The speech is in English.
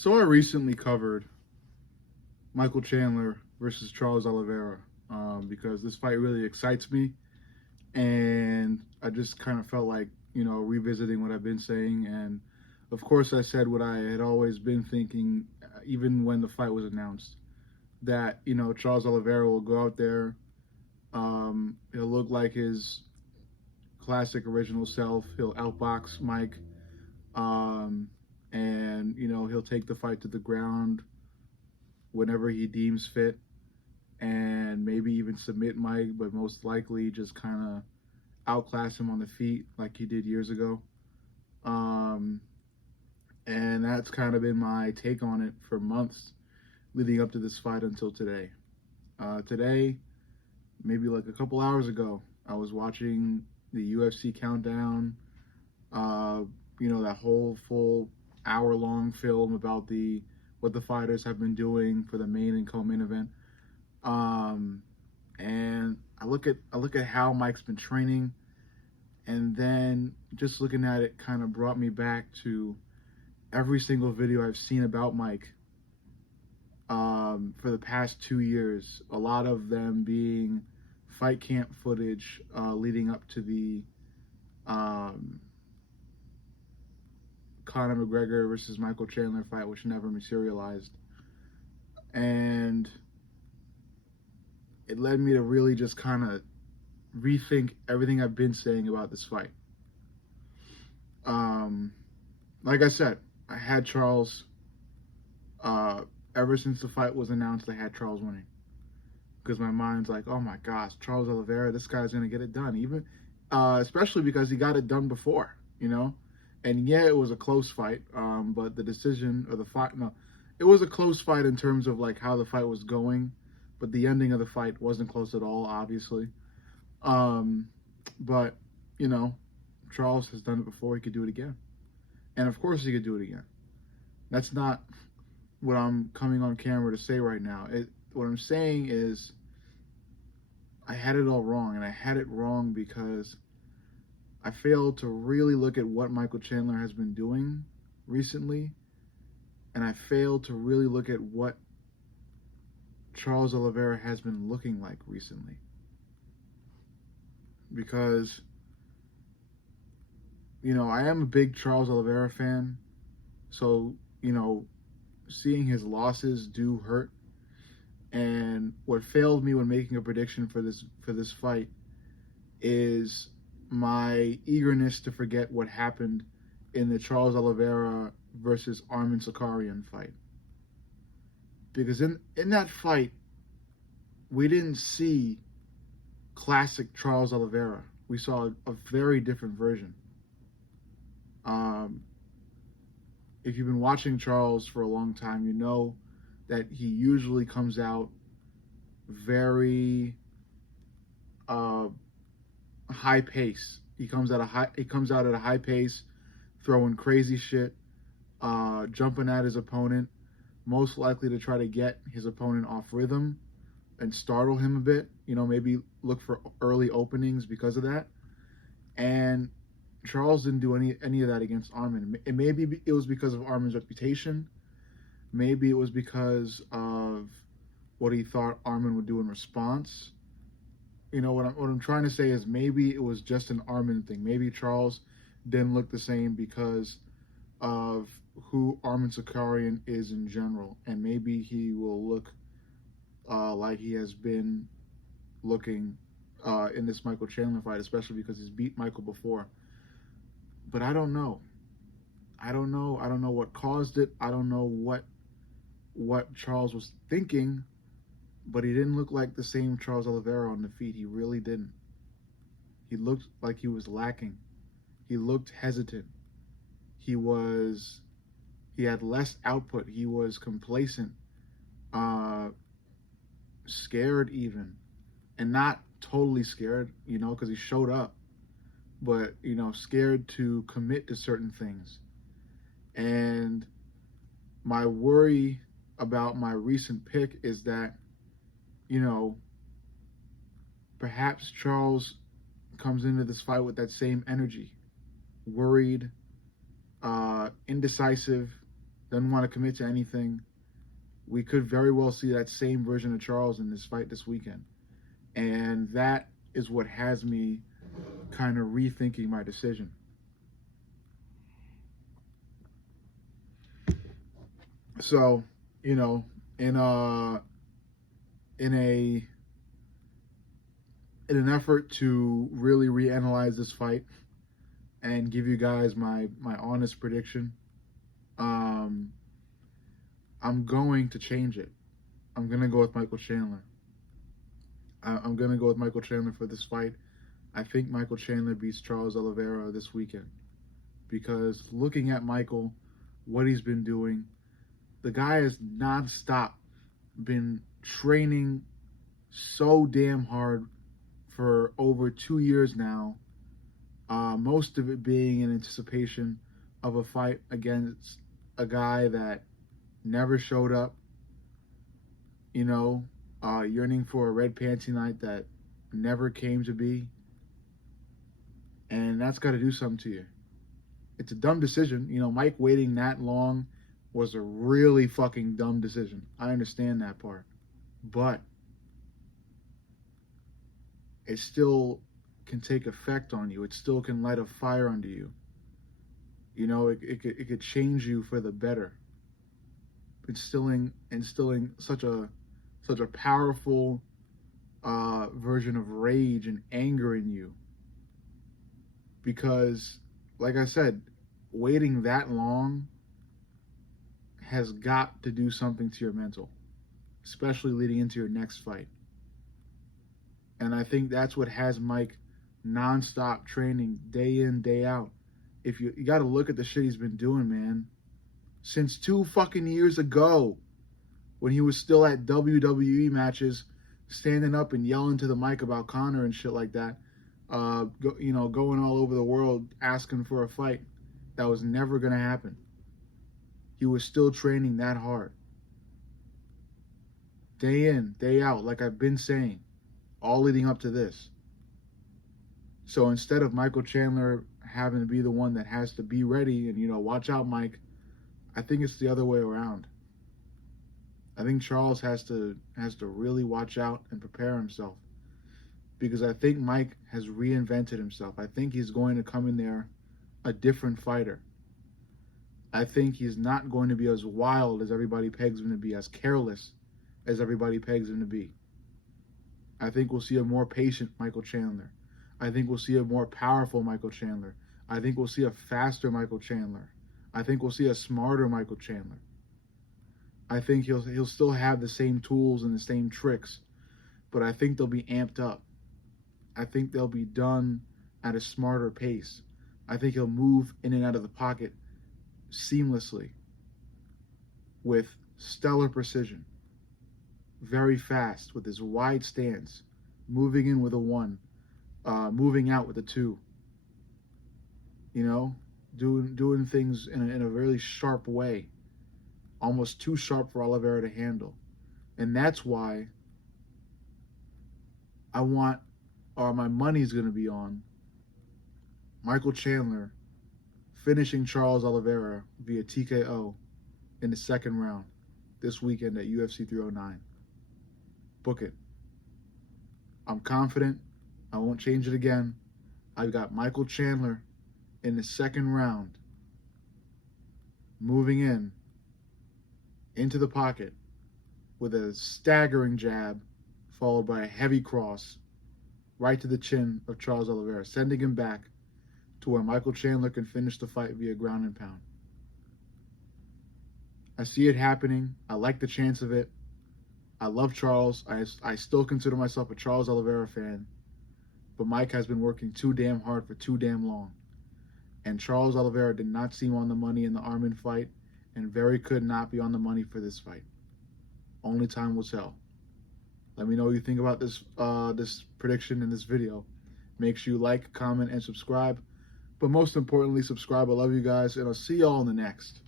So I recently covered Michael Chandler versus Charles Oliveira because this fight really excites me, and I just kind of felt like revisiting what I've been saying, and of course I said what I had always been thinking, even when the fight was announced, that Charles Oliveira will go out there, he'll look like his classic original self, he'll outbox Mike, um, and he'll take the fight to the ground whenever he deems fit, and maybe even submit Mike, but most likely just kind of outclass him on the feet like he did years ago. Um, and that's kind of been my take on it for months leading up to this fight until today. Today, maybe like a couple hours ago, I was watching the UFC countdown. Uh, that whole full hour-long film about the what the fighters have been doing for the main and co-main event. Um, and I look at how Mike's been training, and then just looking at it kind of brought me back to every single video I've seen about Mike for the past 2 years. A lot of them being fight camp footage leading up to the um, Conor McGregor versus Michael Chandler fight, which never materialized. And it led me to really just kind of rethink everything I've been saying about this fight. Like I said, I had Charles, ever since the fight was announced, I had Charles winning. Because my mind's like, oh my gosh, Charles Oliveira, this guy's going to get it done. Even, especially because he got it done before, And yeah, it was a close fight, but the decision of the fight, no, it was a close fight in terms of like how the fight was going, but the ending of the fight wasn't close at all, obviously. But, Charles has done it before, he could do it again. And of course he could do it again. That's not what I'm coming on camera to say right now. What I'm saying is I had it all wrong, and I had it wrong because I failed to really look at what Michael Chandler has been doing recently, and I failed to really look at what Charles Oliveira has been looking like recently. Because, I am a big Charles Oliveira fan, so, seeing his losses do hurt. And what failed me when making a prediction for this fight is my eagerness to forget what happened in the Charles Oliveira versus Arman Sakarian fight. Because in that fight, we didn't see classic Charles Oliveira. We saw a very different version. If you've been watching Charles for a long time, you know that he usually comes out very high pace. He comes out at a high pace, throwing crazy shit, jumping at his opponent, most likely to try to get his opponent off rhythm and startle him a bit. Maybe look for early openings because of that. And Charles didn't do any of that against Arman. And maybe it was because of Arman's reputation. Maybe it was because of what he thought Arman would do in response. What I'm trying to say is maybe it was just an Arman thing. Maybe Charles didn't look the same because of who Arman Sakarian is in general, and maybe he will look like he has been looking in this Michael Chandler fight, especially because he's beat Michael before. But I don't know. I don't know what caused it. I don't know what Charles was thinking, but he didn't look like the same Charles Oliveira on the feet. He really didn't. He looked like he was lacking. He looked hesitant. He had less output. He was complacent, scared even, and not totally scared, because he showed up, but, scared to commit to certain things. And my worry about my recent pick is that, perhaps Charles comes into this fight with that same energy, worried, indecisive, doesn't want to commit to anything. We could very well see that same version of Charles in this fight this weekend. And that is what has me kind of rethinking my decision. So, you know, in an effort to really reanalyze this fight and give you guys my honest prediction, I'm going to change it. I'm going to go with Michael Chandler. I'm going to go with Michael Chandler for this fight. I think Michael Chandler beats Charles Oliveira this weekend. Because looking at Michael, what he's been doing, the guy has nonstop been training so damn hard for over 2 years now. Most of it being in anticipation of a fight against a guy that never showed up, yearning for a red panty night that never came to be. And that's got to do something to you. It's a dumb decision. Mike waiting that long was a really fucking dumb decision. I understand that part. But it still can take effect on you. It still can light a fire under you. It could change you for the better. Instilling such a powerful version of rage and anger in you. Because, like I said, waiting that long has got to do something to your mental, especially leading into your next fight. And I think that's what has Mike nonstop training, day in, day out. If you got to look at the shit he's been doing, man, since 2 fucking years ago, when he was still at WWE matches, standing up and yelling to the mic about Conor and shit like that, going all over the world asking for a fight. That was never going to happen. He was still training that hard. Day in, day out, like I've been saying, all leading up to this. So instead of Michael Chandler having to be the one that has to be ready and, watch out, Mike, I think it's the other way around. I think Charles has to really watch out and prepare himself. Because I think Mike has reinvented himself. I think he's going to come in there a different fighter. I think he's not going to be as wild as everybody pegs him to be, as careless as everybody pegs him to be. I think we'll see a more patient Michael Chandler. I think we'll see a more powerful Michael Chandler. I think we'll see a faster Michael Chandler. I think we'll see a smarter Michael Chandler. I think he'll still have the same tools and the same tricks, but I think they'll be amped up. I think they'll be done at a smarter pace. I think he'll move in and out of the pocket seamlessly with stellar precision, very fast with his wide stance, moving in with a 1, moving out with a 2, doing things in a really sharp way, almost too sharp for Oliveira to handle. And that's why my money's going to be on Michael Chandler finishing Charles Oliveira via TKO in the 2nd round this weekend at UFC 309. Book it. I'm confident. I won't change it again. I've got Michael Chandler in the 2nd round, moving into the pocket with a staggering jab followed by a heavy cross right to the chin of Charles Oliveira, sending him back to where Michael Chandler can finish the fight via ground and pound. I see it happening. I like the chance of it. I love Charles. I still consider myself a Charles Oliveira fan. But Mike has been working too damn hard for too damn long. And Charles Oliveira did not seem on the money in the Armin fight, and very could not be on the money for this fight. Only time will tell. Let me know what you think about this prediction in this video. Make sure you like, comment, and subscribe. But most importantly, subscribe. I love you guys, and I'll see y'all in the next.